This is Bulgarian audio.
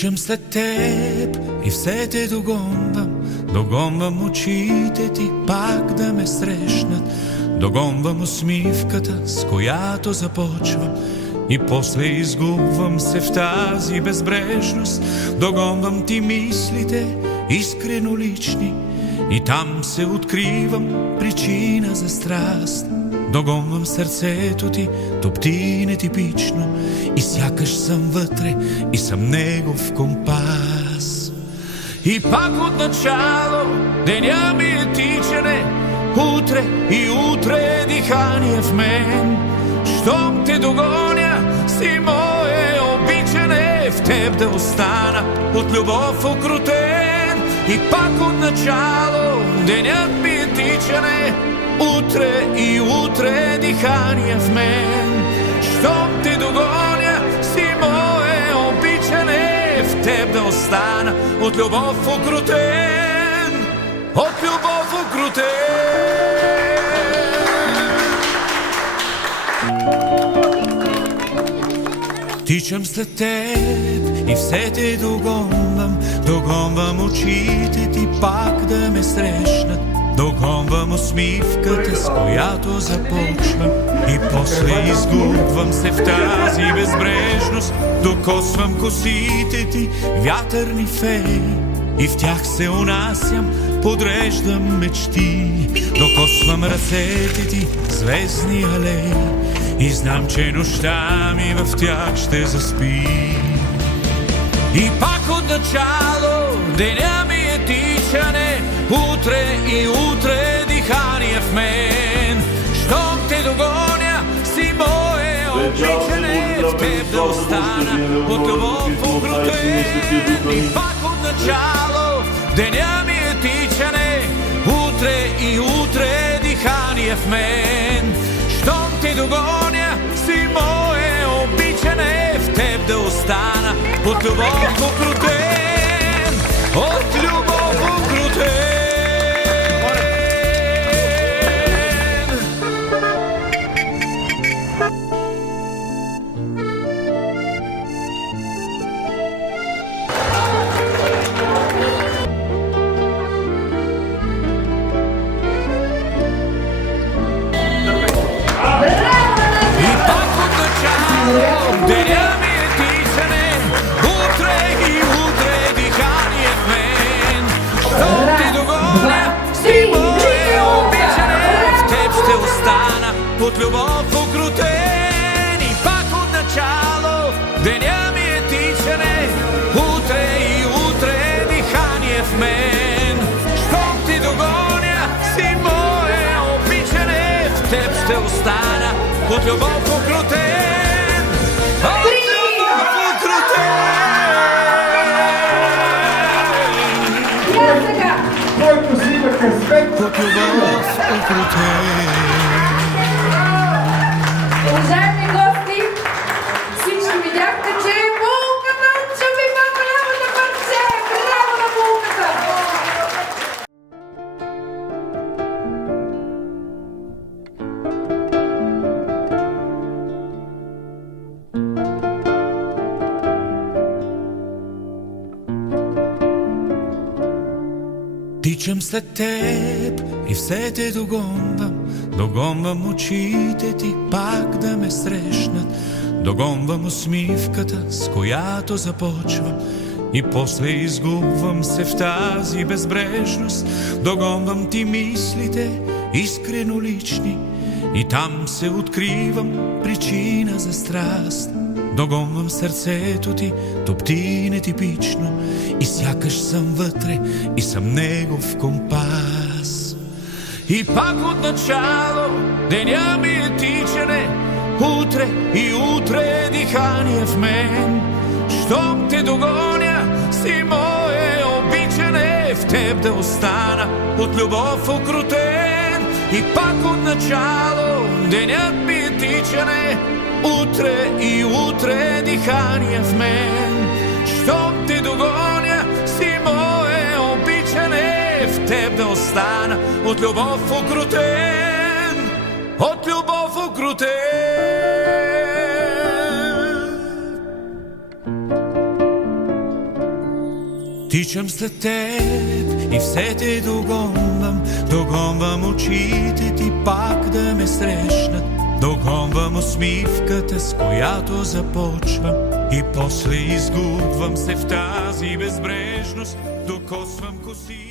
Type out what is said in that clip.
Тичам след теб и все те догонвам. Догонвам очите ти пак да ме срещнат. Догонвам усмивката, с която започвам, и после изгубвам се в тази безбрежност. Догонвам ти мислите, искрено лични, и там се откривам причина за страст. Догонвам сърцето ти, топти нетипично, и сякаш съм вътре и съм негов компас. И пак от начало деня ми е тичане, утре и утре дихание в мен. Щом те догоня, си мое обичане, в теб да остана от любов окрутен. И пак от начало денят ми е тичане, утре и утре дихание в мен. Щом те догоня, си мое обичане, в теб да остана от любов окрутен. От любов окрутен. Тичам след теб и все те догонвам. Догонвам очите ти пак да ме срещнат. Догонвам усмивката, с която започвам, и после изгубвам се в тази безбрежност. Докосвам косите ти, вятърни феи, и в тях се унасям, подреждам мечти. Докосвам ръцете ти, звездни алеи, и знам, че нощта ми в тях ще заспи. И пак от начало деня ми е тичане, утре и утре дихание в мен. Щом те догоня, си мое обичане, в теб да остана от любов окрутен. И пак от начало деня ми е тичане, утре и утре дихание в мен. Щом те догоня, си мое обичане, в теб да остана от любов окрутен. От любов окрутен. Деня ми е тичане, утре и утре дихание в мен. Щом те догоня, си мое обичане, в теб ще остана от любов окрутен. И пак от начало деня ми е тичане, утре и утре дихание в мен. Щом те догоня, си мое обичане, в теб ще остана от любов окрутен. Който си има късмет, Уважаеми гости, всички видяхте, че булката чупи по-голямото парче! Браво на булката! Тичам след теб и все те догонвам. Догонвам очите ти пак да ме срещнат. Догонвам усмивката, с която започвам, и после изгубвам се в тази безбрежност. Догонвам ти мислите, искрено лични, и там се откривам причина за страст. Догонвам сърцето ти, топти нетипично, и сякаш съм вътре и съм негов компас. И пак от начало деня ми е тичане, утре и утре дихание в мен. Щом те догоня, си мое обичане, в теб да остана от любов окрутен. И пак от начало денят ми е тичане, утре и утре дихание в мен. Щом те догоня, си мое обичане, в теб да остана от любов окрутен. От любов окрутен. Тичам след теб и все те догонвам, догонвам очите ти пак да ме срещнат, догонвам усмивката, с която започвам и после изгубвам се в тази безбрежност, докосвам коси.